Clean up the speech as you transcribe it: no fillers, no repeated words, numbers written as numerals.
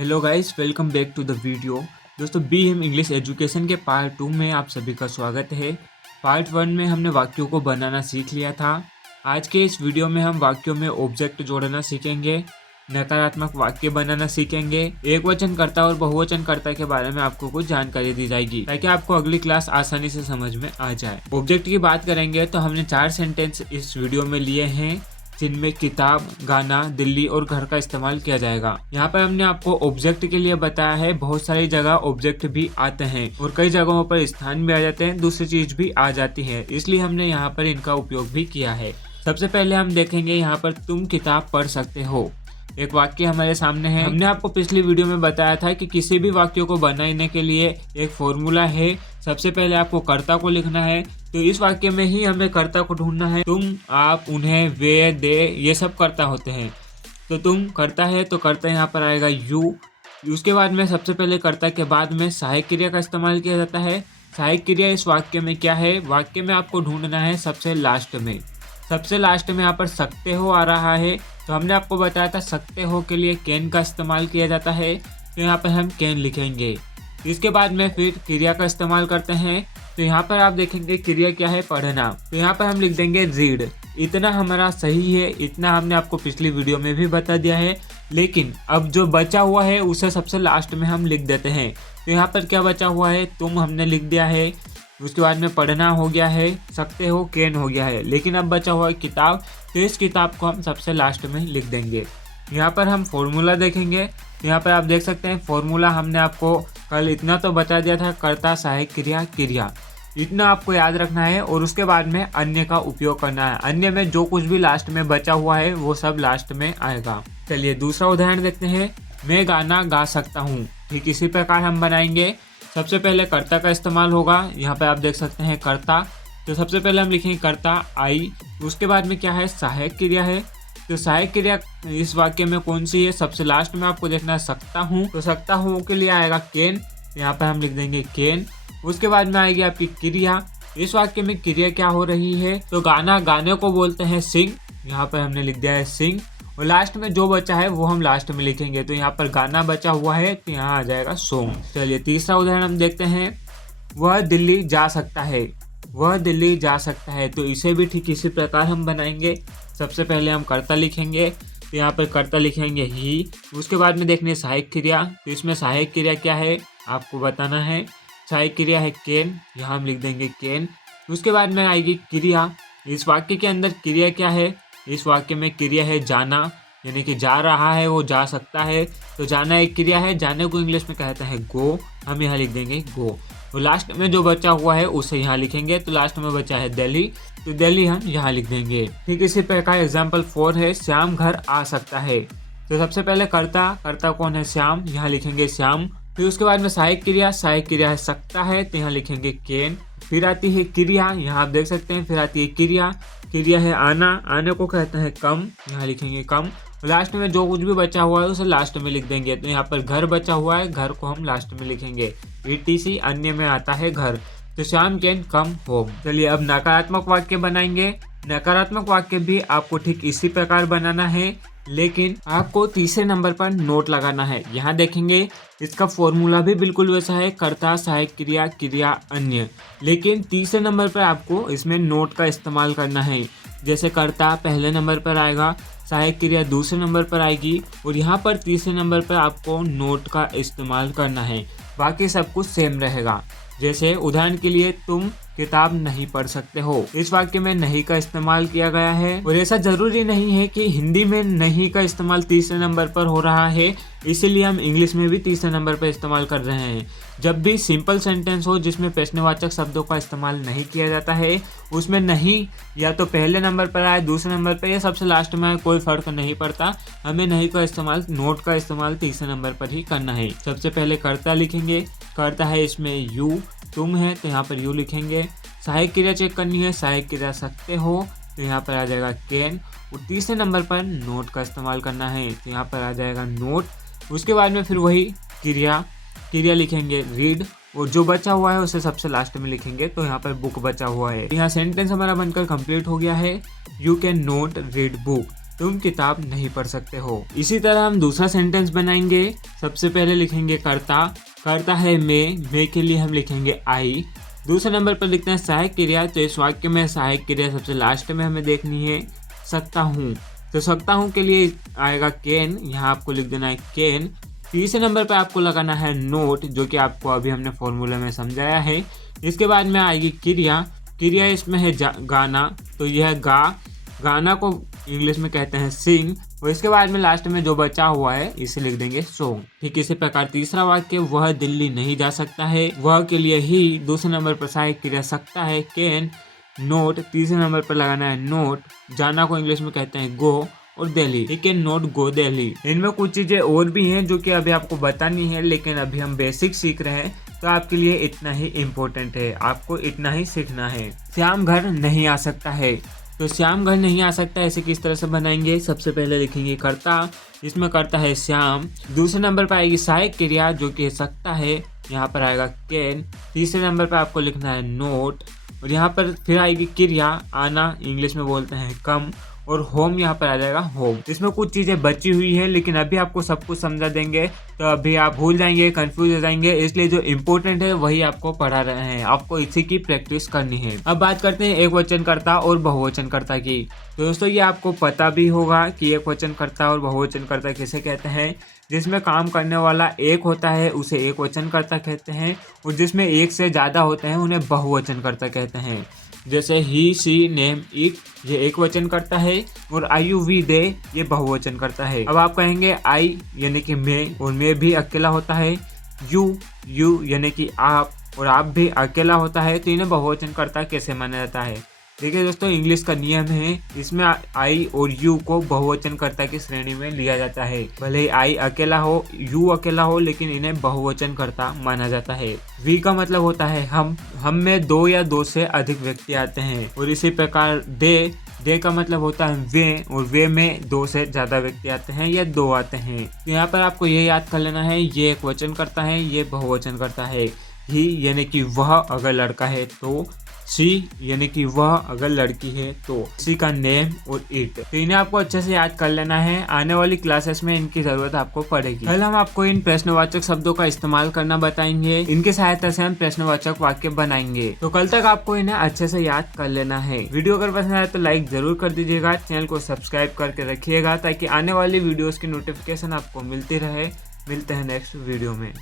Hello guys, welcome back to the video. दोस्तों, B M English education के part 2 में आप सभी का स्वागत है। पार्ट 1 में हमने वाक्यों को बनाना सीख लिया था। आज के इस वीडियो में हम वाक्यों में ऑब्जेक्ट जोड़ना सीखेंगे, नकारात्मक वाक्य बनाना सीखेंगे, एक वचन कर्ता और बहुवचन कर्ता के बारे में आपको कुछ जानकारी दी जाएगी ताकि आपको अगली क्लास आसानी से समझ में आ जाए। ऑब्जेक्ट की बात करेंगे तो हमने 4 सेंटेंस इस वीडियो में लिए हैं जिनमें किताब, गाना, दिल्ली और घर का इस्तेमाल किया जाएगा। यहाँ पर हमने आपको ऑब्जेक्ट के लिए बताया है, बहुत सारी जगह ऑब्जेक्ट भी आते हैं और कई जगहों पर स्थान भी आ जाते हैं, दूसरी चीज भी आ जाती है, इसलिए हमने यहाँ पर इनका उपयोग भी किया है। सबसे पहले हम देखेंगे यहाँ पर तुम किताब पढ़ सकते हो। एक वाक्य हमारे सामने है। हमने आपको पिछली वीडियो में बताया था कि किसी भी वाक्य को बनाने के लिए एक फॉर्मूला है। सबसे पहले आपको कर्ता को लिखना है, तो इस वाक्य में ही हमें कर्ता को ढूंढना है। तुम, आप, उन्हें, वे, दे, ये सब कर्ता होते हैं। तो तुम कर्ता है तो कर्ता यहाँ पर आएगा यू। उसके बाद में सबसे पहले कर्ता के बाद में सहायक क्रिया का इस्तेमाल किया जाता है। सहायक क्रिया इस वाक्य में क्या है? वाक्य में आपको ढूंढना है सबसे लास्ट में। सबसे लास्ट में यहाँ पर सकते हो आ रहा है, तो हमने आपको बताया था सकते हो के लिए कैन का इस्तेमाल किया जाता है, तो यहाँ पर हम कैन लिखेंगे। इसके बाद में फिर क्रिया का इस्तेमाल करते हैं, तो यहाँ पर आप देखेंगे क्रिया क्या है? पढ़ना। तो यहाँ पर हम लिख देंगे रीड। इतना हमारा सही है, इतना हमने आपको पिछली वीडियो में भी बता दिया है, लेकिन अब जो बचा हुआ है उसे सबसे लास्ट में हम लिख देते हैं। तो यहाँ पर क्या बचा हुआ है? तुम हमने लिख दिया है, उसके बाद में पढ़ना हो गया है, सकते हो कैन हो गया है, लेकिन अब बचा हुआ है किताब, तो इस किताब को हम सबसे लास्ट में लिख देंगे। यहाँ पर हम फॉर्मूला देखेंगे, यहाँ पर आप देख सकते हैं फॉर्मूला हमने आपको कल इतना तो बता दिया था, कर्ता, सहायक क्रिया, क्रिया, इतना आपको याद रखना है और उसके बाद में अन्य का उपयोग करना है। अन्य में जो कुछ भी लास्ट में बचा हुआ है वो सब लास्ट में आएगा। चलिए दूसरा उदाहरण देखते हैं। मैं गाना गा सकता हूँ। ठीक इसी प्रकार हम बनाएंगे। सबसे पहले कर्ता का इस्तेमाल होगा, यहाँ पे आप देख सकते हैं कर्ता, तो सबसे पहले हम लिखेंगे कर्ता आई। उसके बाद में क्या है? सहायक क्रिया है। तो सहायक क्रिया इस वाक्य में कौन सी है? सबसे लास्ट में आपको देखना है सकता हूँ, तो सकता हूँ के लिए आएगा कैन, यहाँ पे हम लिख देंगे कैन। उसके बाद में आएगी आपकी क्रिया। इस वाक्य में क्रिया क्या हो रही है? तो गाना, गाने को बोलते हैं सिंग, यहाँ पर हमने लिख दिया है सिंग, और लास्ट में जो बचा है वो हम लास्ट में लिखेंगे। तो यहाँ पर गाना बचा हुआ है, तो यहाँ आ जाएगा सॉन्ग। चलिए तीसरा उदाहरण हम देखते हैं। वह दिल्ली जा सकता है। वह दिल्ली जा सकता है, तो इसे भी ठीक इसी प्रकार हम बनाएंगे। सबसे पहले हम कर्ता लिखेंगे, तो यहाँ पर कर्ता लिखेंगे ही। उसके बाद में देखने सहायक क्रिया, तो इसमें सहायक क्रिया क्या है आपको बताना है। सहायक क्रिया है कैन, यहाँ हम लिख देंगे कैन। उसके बाद में आएगी क्रिया। इस वाक्य के अंदर क्रिया क्या है? इस वाक्य में क्रिया है जाना, यानी कि जा रहा है, वो जा सकता है, तो जाना एक क्रिया है। जाने को इंग्लिश में कहते हैं गो, हम यहाँ लिख देंगे गो। तो लास्ट में जो बचा हुआ है उसे यहाँ लिखेंगे, तो लास्ट में बचा है दिल्ली, तो दिल्ली हम यहाँ लिख देंगे। ठीक इसी प्रकार एग्जाम्पल 4 है। श्याम घर आ सकता है। तो सबसे पहले कर्ता कौन है? श्याम, यहाँ लिखेंगे श्याम। फिर उसके बाद में सहायक क्रिया है सकता है, तो यहाँ लिखेंगे कैन। फिर आती है क्रिया, यहाँ आप देख सकते हैं। फिर आती है क्रिया है आना, आने को कहते हैं कम, यहाँ लिखेंगे कम। लास्ट में जो कुछ भी बचा हुआ है उसे लास्ट में लिख देंगे। तो यहाँ पर घर बचा हुआ है, घर को हम लास्ट में लिखेंगे। ETC अन्य में आता है घर, तो श्याम कैन कम होम। चलिए अब नकारात्मक वाक्य बनाएंगे। नकारात्मक वाक्य भी आपको ठीक इसी प्रकार बनाना है, लेकिन आपको तीसरे नंबर पर नोट लगाना है। यहाँ देखेंगे इसका फॉर्मूला भी बिल्कुल वैसा है, कर्ता, सहायक क्रिया, क्रिया, अन्य, लेकिन तीसरे नंबर पर आपको इसमें नोट का इस्तेमाल करना है। जैसे कर्ता पहले नंबर पर आएगा, सहायक क्रिया दूसरे नंबर पर आएगी, और यहाँ पर तीसरे नंबर पर आपको नोट का इस्तेमाल करना है। बाकी सब कुछ सेम रहेगा। जैसे उदाहरण के लिए तुम किताब नहीं पढ़ सकते हो, इस वाक्य में नहीं का इस्तेमाल किया गया है। और ऐसा जरूरी नहीं है कि हिंदी में नहीं का इस्तेमाल तीसरे नंबर पर हो रहा है, इसीलिए हम इंग्लिश में भी तीसरे नंबर पर इस्तेमाल कर रहे हैं। जब भी सिंपल सेंटेंस हो जिसमें प्रश्नवाचक शब्दों का इस्तेमाल नहीं किया जाता है, उसमें नहीं या तो पहले नंबर पर आए, दूसरे नंबर पर या सबसे लास्ट में आए, कोई फर्क नहीं पड़ता। हमें नहीं का इस्तेमाल, नोट का इस्तेमाल तीसरे नंबर पर ही करना है। सबसे पहले कर्ता लिखेंगे, कर्ता है इसमें यू, तुम है तो यहाँ पर यू लिखेंगे। सहायक क्रिया चेक करनी है, सहायक क्रिया सकते हो, तो यहाँ पर आ जाएगा कैन। और तीसरे नंबर पर नोट का इस्तेमाल करना है, तो यहाँ पर आ जाएगा नोट। उसके बाद में फिर वही क्रिया लिखेंगे रीड, और जो बचा हुआ है उसे सबसे लास्ट में लिखेंगे, तो यहाँ पर बुक बचा हुआ है। यहाँ सेंटेंस हमारा बनकर कंप्लीट हो गया है। You can note read book. तुम किताब नहीं पढ़ सकते हो। इसी तरह हम दूसरा सेंटेंस बनाएंगे। सबसे पहले लिखेंगे करता, करता है मैं के लिए हम लिखेंगे आई। दूसरे नंबर पर लिखना है सहायक क्रिया, तो इस वाक्य में सहायक क्रिया सबसे लास्ट में हमें देखनी है। सकता हूँ, तो सकता हूँ के लिए आएगा कैन, यहाँ आपको लिख देना है कैन। तीसरे नंबर पर आपको लगाना है नोट, जो कि आपको अभी हमने फॉर्मूला में समझाया है। इसके बाद में आएगी क्रिया, क्रिया इसमें है गाना, तो यह गाना को इंग्लिश में कहते हैं सिंग। और इसके बाद में लास्ट में जो बचा हुआ है इसे लिख देंगे सॉन्ग। ठीक इसी प्रकार तीसरा वाक्य, वह दिल्ली नहीं जा सकता है, वह के लिए ही। दूसरे नंबर पर सहायक क्रिया सकता है कैन, नोट, तीसरे नंबर पर लगाना है नोट, जाना को इंग्लिश में कहते हैं गो, और दिल्ली, ठीक है, नोट गो दिल्ली। इनमें कुछ चीजें और भी हैं जो कि अभी आपको बतानी है, लेकिन अभी हम बेसिक सीख रहे हैं, तो आपके लिए इतना ही इम्पोर्टेंट है, आपको इतना ही सीखना है। श्याम घर नहीं आ सकता है, तो श्याम घर नहीं आ सकता, ऐसे किस तरह से बनाएंगे। सबसे पहले लिखेंगे करता, इसमें करता है श्याम। दूसरे नंबर पर आएगी सहायक क्रिया जो कि सकता है, यहाँ पर आएगा कैन। तीसरे नंबर पर आपको लिखना है नोट, और यहाँ पर फिर आएगी क्रिया आना, इंग्लिश में बोलते हैं कम, और होम यहाँ पर आ जाएगा होम। इसमें कुछ चीज़ें बची हुई है, लेकिन अभी आपको सब कुछ समझा देंगे, तो अभी आप भूल जाएंगे, कंफ्यूज हो जाएंगे, इसलिए जो इम्पोर्टेंट है वही आपको पढ़ा रहे हैं, आपको इसी की प्रैक्टिस करनी है। अब बात करते हैं एक वचनकर्ता और बहुवचनकर्ता की। तो दोस्तों ये आपको पता भी होगा कि एक वचनकर्ता और बहुवचनकर्ता किसे कहते हैं। जिसमें काम करने वाला एक होता है उसे एक वचनकर्ता कहते हैं, और जिसमें एक से ज़्यादा होते हैं उन्हें बहुवचनकर्ता कहते हैं। जैसे ही, सी, नेम, इट, ये एक वचन करता है, और आई, यू, वी, दे ये बहुवचन करता है। अब आप कहेंगे आई यानी कि मैं, और मैं भी अकेला होता है। यू यानी कि आप, और आप भी अकेला होता है, तो इन्हें बहुवचन करता कैसे माना जाता है। देखिए दोस्तों, इंग्लिश का नियम है, इसमें आई और यू को बहुवचनकर्ता की श्रेणी में लिया जाता है। भले ही आई अकेला हो, यू अकेला हो, लेकिन इन्हें बहुवचनकर्ता माना जाता है। वी का मतलब होता है हम में दो या दो से अधिक व्यक्ति आते हैं। और इसी प्रकार दे का मतलब होता है वे, और वे में दो से ज्यादा व्यक्ति आते हैं या दो आते हैं। तो यहाँ पर आपको ये याद कर लेना है, ये एक वचन करता है, ये बहुवचन करता है। ही यानी कि वह अगर लड़का है तो, शी यानी कि वह अगर लड़की है तो, सी का नेम, और इट। तो इन्हें आपको अच्छे से याद कर लेना है, आने वाली क्लासेस में इनकी जरूरत आपको पड़ेगी। कल हम आपको इन प्रश्नवाचक शब्दों का इस्तेमाल करना बताएंगे, इनकी सहायता से हम प्रश्नवाचक वाक्य बनाएंगे। तो कल तक आपको इन्हें अच्छे से याद कर लेना है। वीडियो अगर पसंद आए तो लाइक जरूर कर दीजिएगा, चैनल को सब्सक्राइब करके रखिएगा ताकि आने वाली वीडियोस की नोटिफिकेशन आपको मिलती रहे। मिलते हैं नेक्स्ट वीडियो में।